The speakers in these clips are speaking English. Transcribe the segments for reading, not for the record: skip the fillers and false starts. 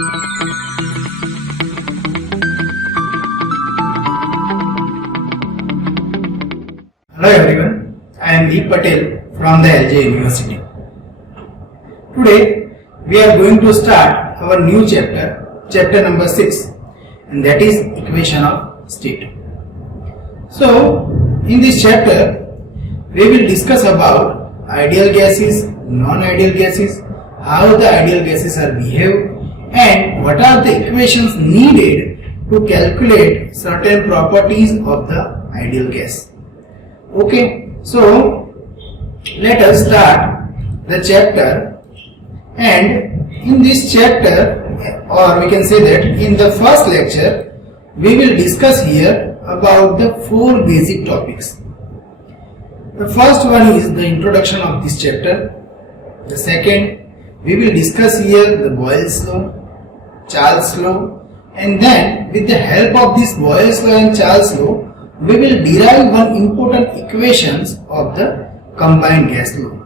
Hello everyone, I am Deep Patel from the LJ University. Today we are going to start our new chapter, chapter number 6, and that is equation of state. So in this chapter we will discuss about ideal gases, non-ideal gases, how the ideal gases are behave, and what are the equations needed to calculate certain properties of the ideal gas. Okay, so let us start the chapter, and in this chapter, or we can say that in the first lecture, we will discuss here about the 4 basic topics. The first one is the introduction of this chapter. The second, we will discuss here the Boyle's law, Charles law, and then with the help of this Boyle's law and Charles law, we will derive one important equations of the combined gas law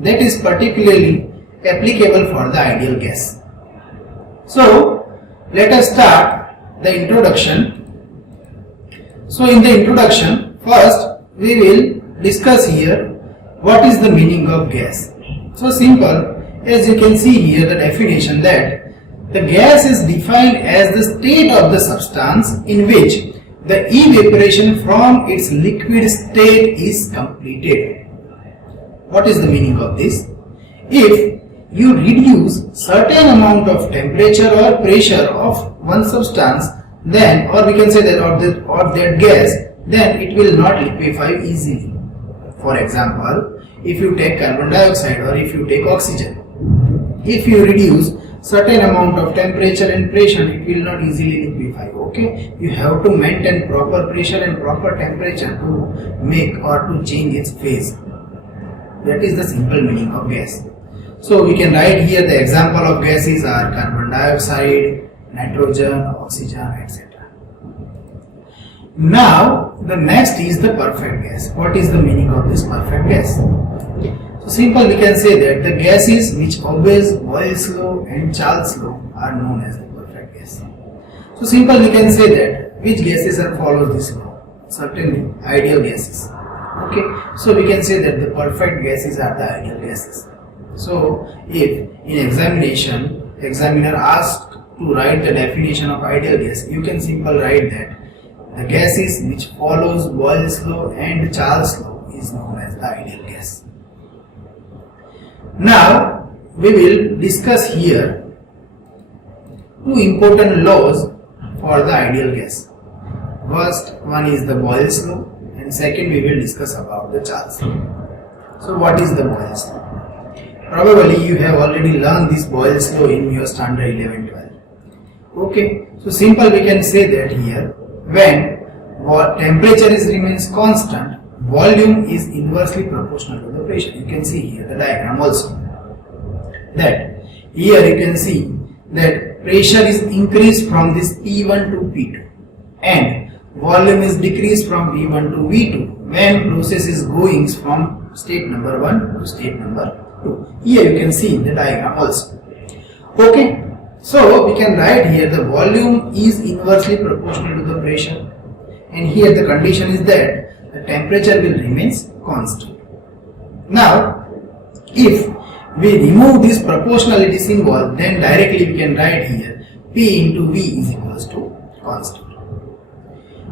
that is particularly applicable for the ideal gas. So let us start the introduction. So in the introduction, first we will discuss here what is the meaning of gas. So simple, as you can see here the definition, that the gas is defined as the state of the substance in which the evaporation from its liquid state is completed. What is the meaning of this? If you reduce certain amount of temperature or pressure of one substance, then, or we can say that or that gas, then it will not liquefy easily. For example, if you take carbon dioxide or if you take oxygen, if you reduce certain amount of temperature and pressure, it will not easily liquefy. Okay, you have to maintain proper pressure and proper temperature to make or to change its phase. That is the simple meaning of gas. So we can write here the example of gases are carbon dioxide, nitrogen, oxygen, etc. Now the next is the perfect gas. What is the meaning of this perfect gas? So simple, we can say that the gases which obeys Boyle's law and Charles law are known as the perfect gas. So simple, we can say that which gases are follows this law? Certainly ideal gases. Okay, so we can say that the perfect gases are the ideal gases. So if in examination, examiner asked to write the definition of ideal gas, you can simply write that the gases which follows Boyle's law and Charles law is known as the ideal gas. Now we will discuss here 2 important laws for the ideal gas. First one is the Boyle's law, and second we will discuss about the Charles law. So what is the Boyle's law? Probably you have already learned this Boyle's law in your standard 11-12. Okay, so simple, we can say that here when temperature remains constant, volume is inversely proportional to the pressure. You can see here the diagram also, that here you can see that pressure is increased from this P1 to P2 and volume is decreased from P1 to V2 when process is going from state number 1 to state number 2. Here you can see the diagram also. Okay, so we can write here the volume is inversely proportional to the pressure, and here the condition is that the temperature will remain constant. Now if we remove this proportionality symbol, then directly we can write here P into V is equals to constant.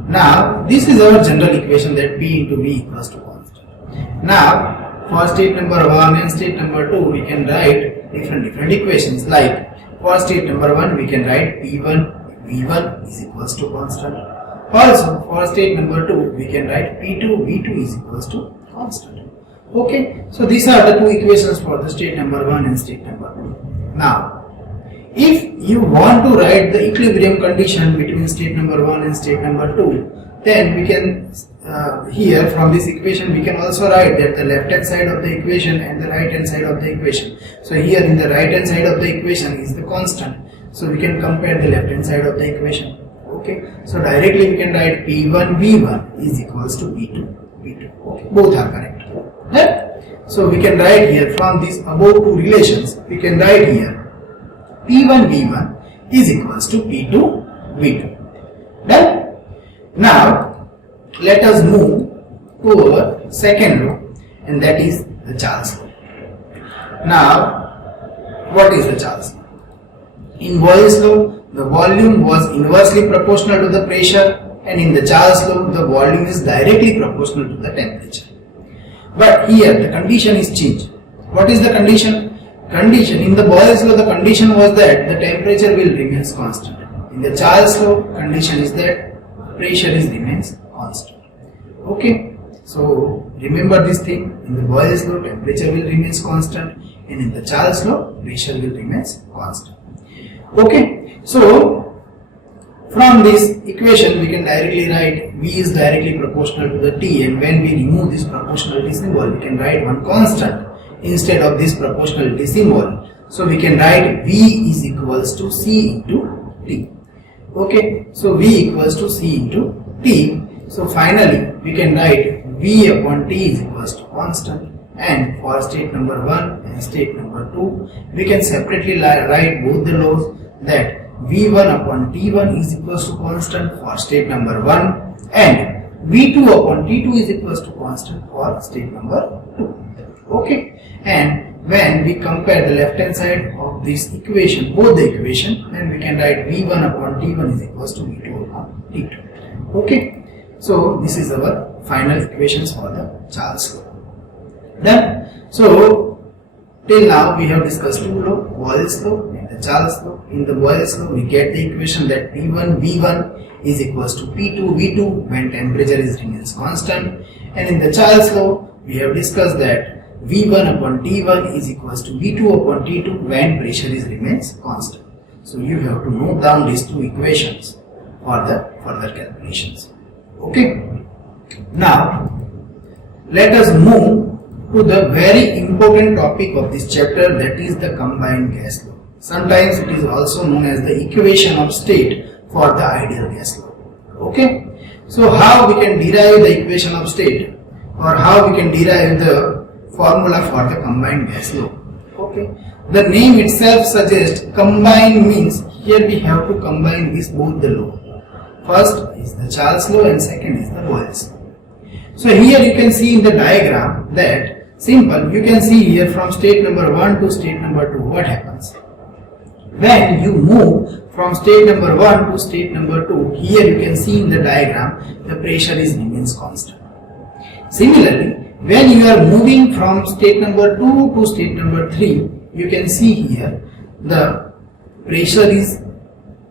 Now this is our general equation, that P into V equals to constant. Now for state number 1 and state number 2 we can write different equations, like for state number 1 we can write P1 V1 is equals to constant. Also for state number 2 we can write P2 V2 is equals to constant. Okay, so these are the 2 equations for the state number 1 and state number 2. Now if you want to write the equilibrium condition between state number 1 and state number 2, then we can here from this equation we can also write that the left hand side of the equation and the right hand side of the equation. So here in the right hand side of the equation is the constant, so we can compare the left hand side of the equation. Okay, so directly we can write P1 V1 is equals to P2 V2. Okay, both are correct. Right? So we can write here from these above 2 relations, we can write here P1 V1 is equals to P2 V2. Done? Now let us move to our second law, and that is the Charles law. Now what is the Charles law? In Boyle's law, the volume was inversely proportional to the pressure, and in the Charles law, the volume is directly proportional to the temperature. But here the condition is changed. What is the condition? In the Boyle's law, the condition was that the temperature will remain constant. In the Charles law, condition is that pressure remains constant. Okay, so remember this thing. In the Boyle's law, temperature will remain constant, and in the Charles law, pressure will remain constant. Okay, so from this equation we can directly write V is directly proportional to the T, and when we remove this proportionality symbol, we can write one constant instead of this proportionality symbol. So we can write V is equals to C into T. Okay, so V equals to C into T. So finally we can write V upon T is equals to constant, and for state number 1 and state number 2 we can separately write both the laws, that V1 upon T1 is equals to constant for state number 1, and V2 upon T2 is equals to constant for state number 2. Okay, and when we compare the left hand side of this equation, both the equation, then we can write V1 upon T1 is equals to V2 upon T2. Okay, so this is our final equations for the Charles law. Done. So till now we have discussed two laws, Boyle's law and the Charles law. In the Boyle's law, we get the equation that P1 V1 is equals to P2 V2 when temperature remains constant, and in the Charles law we have discussed that V1 upon T1 is equals to V2 upon T2 when pressure remains constant. So you have to note down these two equations for the further calculations. Okay. Now let us move to the very important topic of this chapter, that is the combined gas law. Sometimes it is also known as the equation of state for the ideal gas law. Okay, so how we can derive the equation of state, or how we can derive the formula for the combined gas law? Okay, the name itself suggests combine means here we have to combine this both the law. First is the Charles law and second is the Boyle's law. So here you can see in the diagram that simple, you can see here from state number 1 to state number 2 what happens. When you move from state number 1 to state number 2, here you can see in the diagram the pressure remains constant. Similarly, when you are moving from state number 2 to state number 3, you can see here the pressure is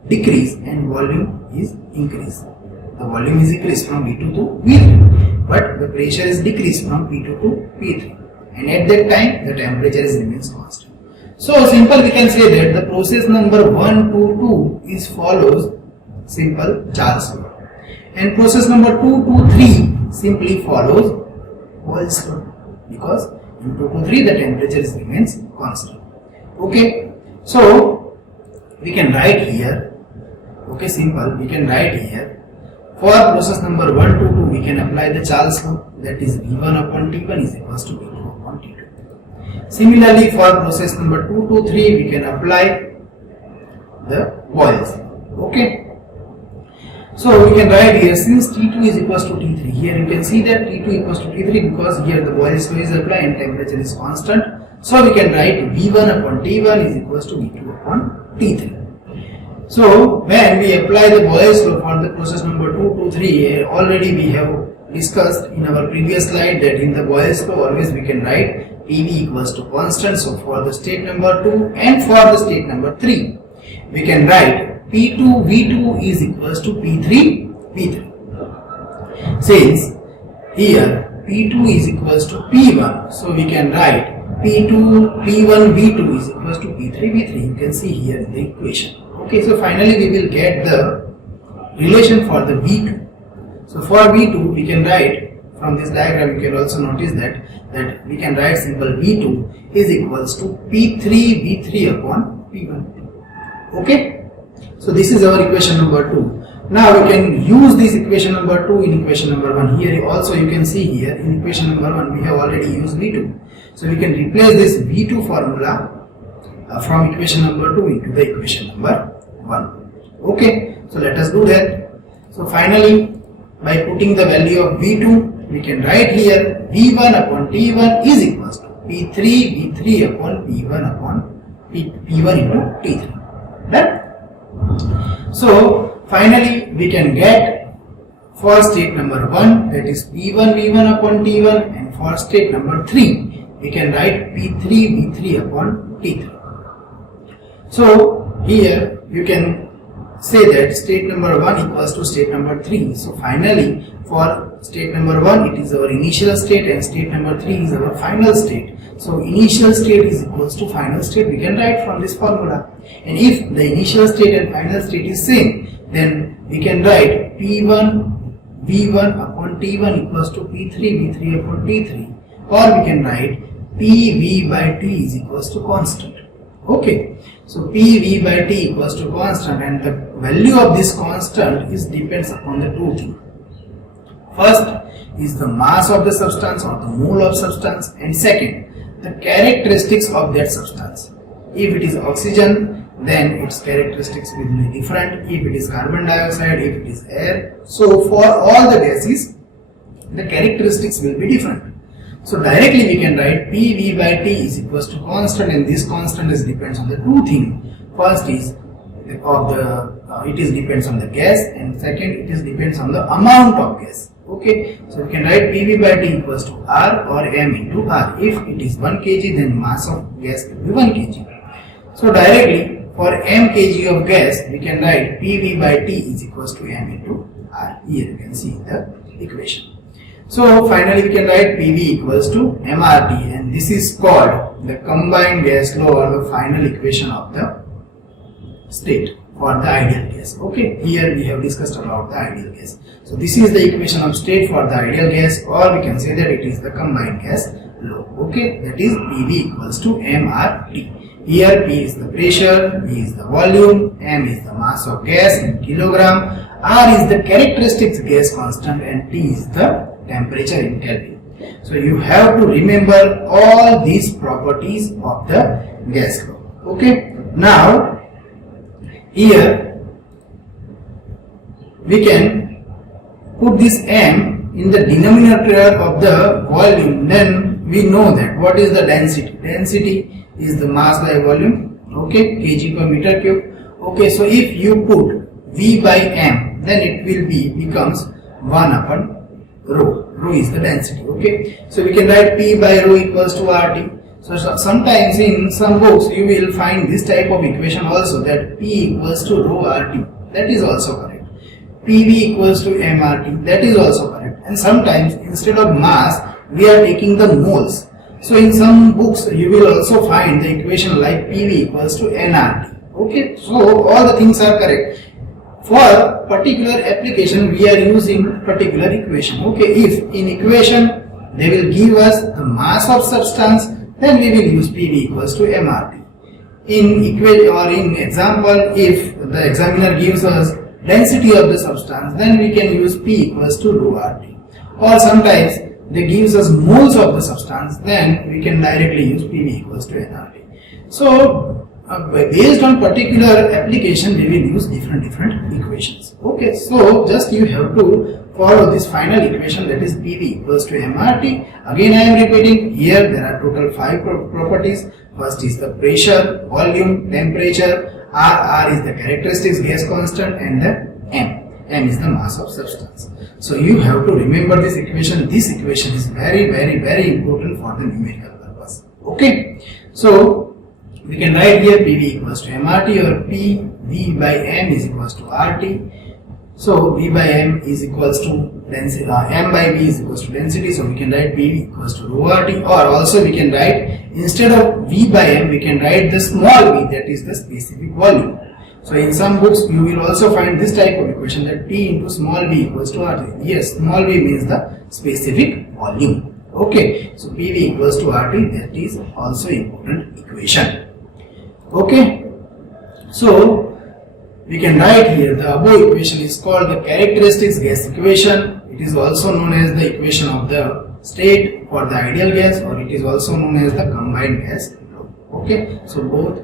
decreased and volume is increased. The volume is increased from V2 to V3, but the pressure is decreased from P2 to P3, and at that time the temperature remains constant. So simple, we can say that the process number 1 to 2 is follows simple Charles law, and process number 2 to 3 simply follows Boyle's law, because in 2 to 3 the temperature remains constant. Okay, so we can write here, okay, simple, we can write here for process number 1 to 2 we can apply the Charles law, that is V1 upon T1 is equals to V2 upon T2. Similarly, for process number 2 to 3 we can apply the Boyle's law. Okay, so we can write here, since T2 is equals to T3, here you can see that T2 equals to T3 because here the Boyle's law is applied and temperature is constant. So we can write V1 upon T1 is equals to V2 upon T3. So when we apply the Boyle's law for the process number 2 to 3, already we have discussed in our previous slide that in the Boyle's law always we can write PV equals to constant. So for the state number 2 and for the state number 3 we can write P2 V2 is equals to P3 V3. Since here P2 is equals to P1, so we can write P2 P1 V2 is equals to P3 V3. You can see here in the equation. Okay, so finally we will get the relation for the V2. So for V2 we can write from this diagram, you can also notice that we can write simple V2 is equals to P3 V3 upon P1. Okay, so this is our equation number 2. Now we can use this equation number 2 in equation number 1. Here also you can see here in equation number 1 we have already used V2. So we can replace this V2 formula from equation number 2 into the equation number 1. Okay, so let us do that. So finally, by putting the value of V2, we can write here V1 upon T1 is equals to P3 V3 upon P1 into T3. Right? So finally, we can get for state number 1, that is P1 V1 upon T1, and for state number 3, we can write P3 V3 upon T3. So here you can say that state number 1 equals to state number 3. So finally, for state number 1, it is our initial state, and state number 3 is our final state. So initial state is equals to final state, we can write from this formula. And if the initial state and final state is same, then we can write P1 V1 upon T1 equals to P3 V3 upon T3, or we can write PV by T is equals to constant. Okay, so PV by T equals to constant, and the value of this constant is depends upon the two things. First is the mass of the substance or the mole of substance, and second, the characteristics of that substance. If it is oxygen, then its characteristics will be different. If it is carbon dioxide, if it is air, so for all the gases, the characteristics will be different. So directly we can write PV by T is equals to constant, and this constant is depends on the two things. First is it is depends on the gas, and second it is depends on the amount of gas. Okay, so we can write PV by T equals to R or M into R. If it is 1 kg, then mass of gas will be 1 kg. So directly for m kg of gas, we can write PV by T is equals to M into R. Here you can see the equation. So finally we can write PV equals to MRT, and this is called the combined gas law, or the final equation of the state for the ideal gas. Okay, here we have discussed about the ideal gas. So this is the equation of state for the ideal gas, or we can say that it is the combined gas law. Okay, that is PV equals to MRT. Here P is the pressure, V is the volume, M is the mass of gas in kilogram, R is the characteristics gas constant, and T is the temperature in Kelvin. So you have to remember all these properties of the gas law. Okay, now here we can put this M in the denominator of the volume. Then we know that what is the density. Density is the mass by volume. Okay, kg per meter cube. Okay, so if you put V by M, then it will becomes 1 upon rho. Rho is the density. Okay, so we can write P by rho equals to RT. So sometimes in some books you will find this type of equation also, that P equals to rho RT. That is also correct. PV equals to MRT. That is also correct. And sometimes instead of mass, we are taking the moles. So in some books you will also find the equation like PV equals to nRT. Okay, so all the things are correct. For particular application we are using particular equation. Okay, if in equation they will give us the mass of substance, then we will use PV equals to MRT. In equation or in example, if the examiner gives us density of the substance, then we can use P equals to rho RT. Or sometimes they gives us moles of the substance, then we can directly use PV equals to nRT. So based on particular application, we will use different equations. Okay, so just you have to follow this final equation, that is PV equals to MRT. Again I am repeating, here there are total 5 properties. First is the pressure, volume, temperature, R is the characteristics gas constant, and the M is the mass of substance. So you have to remember this equation. This equation is very important for the numerical purpose. Okay, so we can write here PV equals to MRT, or PV by M is equals to RT. So V by M is equals to density, M by V is equals to density. So we can write PV equals to rho RT, or also we can write, instead of V by M, we can write the small v, that is the specific volume. So in some books you will also find this type of equation, that P into small v equals to RT. Yes, small v means the specific volume. Okay, so PV equals to RT, that is also important equation. Okay, so we can write here the above equation is called the characteristics gas equation. It is also known as the equation of the state for the ideal gas, or it is also known as the combined gas law. Okay, so both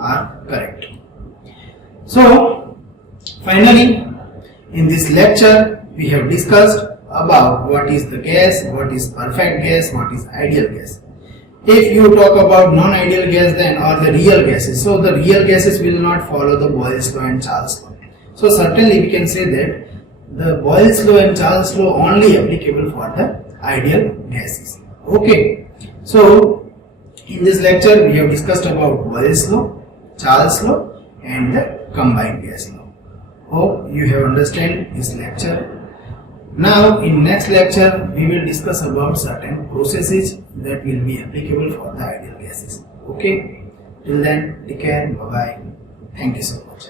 are correct. So finally, in this lecture we have discussed about what is the gas, what is perfect gas, what is ideal gas. If you talk about non-ideal gas then or the real gases, so the real gases will not follow the Boyle's law and Charles law. So certainly we can say that the Boyle's law and Charles law only applicable for the ideal gases. Okay, so in this lecture we have discussed about Boyle's law, Charles law and the combined gas law. Hope you have understand this lecture. Now in next lecture we will discuss about certain processes that will be applicable for the ideal gases. Okay, till then take care, bye bye, thank you so much.